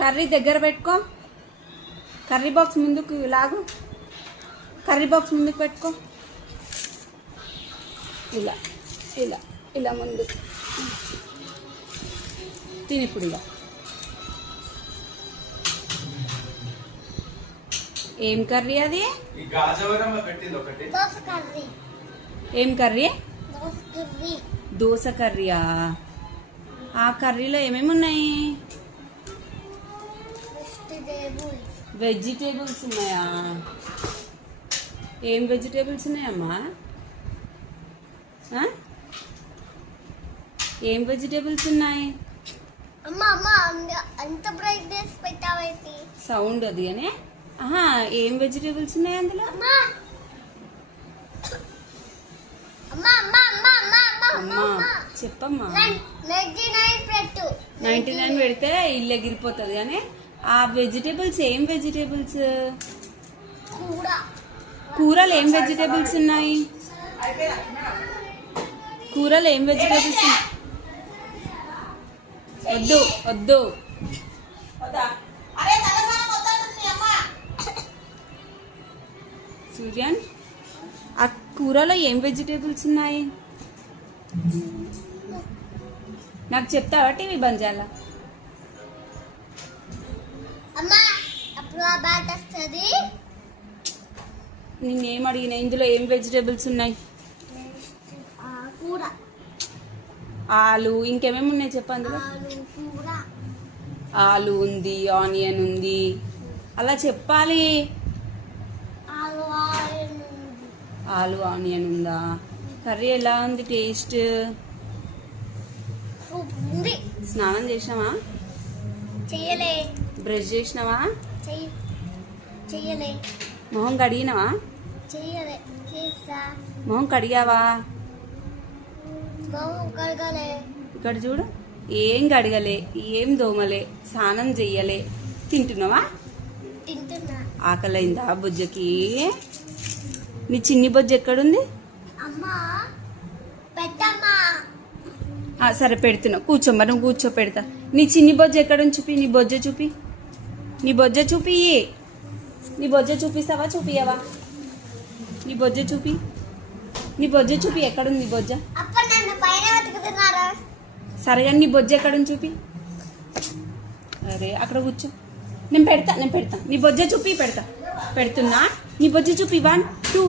Curry దగ్గర పెట్టుకో. Curry box ముందుకు లాగు. కర్రీ బాక్స్ ముందుకు పెట్టుకో. ఇలా ఇలా ఇలా ముందు తిని. ఇప్పుడు ఇలా ఏం కర్రీ అది? ఏం కర్రీ? దోస కర్రీయా? ఆ కర్రీలో ఏమేమి ఉన్నాయి? వెజిటేబుల్స్ ఉన్నాయా? ఏం వెజిటేబుల్స్ ఉన్నాయమ్మా? ఏం వెజిటేబుల్స్ ఉన్నాయి? సౌండ్ అది అని. ఏం వెజిటేబుల్స్ ఉన్నాయి అందులో? అమ్మా చెప్పమ్మా. 99 పెడితే ఇల్లు ఎగిరిపోతుంది కానీ ఆ వెజిటేబుల్స్ ఏం వెజిటేబుల్స్? కూరలు ఏం వెజిటేబుల్స్ ఉన్నాయి? కూరలు ఏం వెజిటేబుల్స్? వద్దు వద్దు. సూర్యన్, ఆ కూరలో ఏం వెజిటేబుల్స్ ఉన్నాయి? నాకు చెప్తావా? టీవీ బంద్ చేయాలా? నిన్నేం అడిగినా? ఇందులో ఏం వెజిటేబుల్స్ ఉన్నాయి? ఆలు. ఇంకేమేమి ఉన్నాయి చెప్పు అందులో? ఆలు ఉంది, ఆనియన్ ఉంది, అలా చెప్పాలి. ఆలు ఆనియన్ ఉందా? కర్రీ ఎలా ఉంది టేస్ట్? స్నానం చేసినావా? చెయ్యలే. బ్రష్ చేసినావా? చెయ్యలే. మొహం కడిగినావా? చెయ్యలే. మొహం కడిగావా? కడగలే. ఇక్కడ చూడు, ఏం కడగలే, ఏం దోమలే, స్నానం చెయ్యలే. తింటున్నావా? తింటున్నా. ఆకలైందా బుజ్జకి? నీ చిన్ని బొజ్జ ఎక్కడుంది? సరే పెడుతున్నా, కూర్చోమ్మా. నువ్వు కూర్చో, పెడతా. నీ చిన్ని బొజ్జ ఎక్కడుంది చూపి. నీ బొజ్జ చూపి. నీ బొజ్జ చూపి. నీ బొజ్జ చూపిస్తావా? చూపియవా? నీ బొజ్జ చూపి. నీ బొజ్జ చూపి. ఎక్కడుంది నీ బొజ్జ? సరే కానీ నీ బొజ్జ ఎక్కడుంది చూపి. అరే అక్కడ కూర్చో. నేను పెడతా. నీ బొజ్జ చూపి. పెడతా. పెడుతున్నా. నీ బొజ్జ చూపి. 1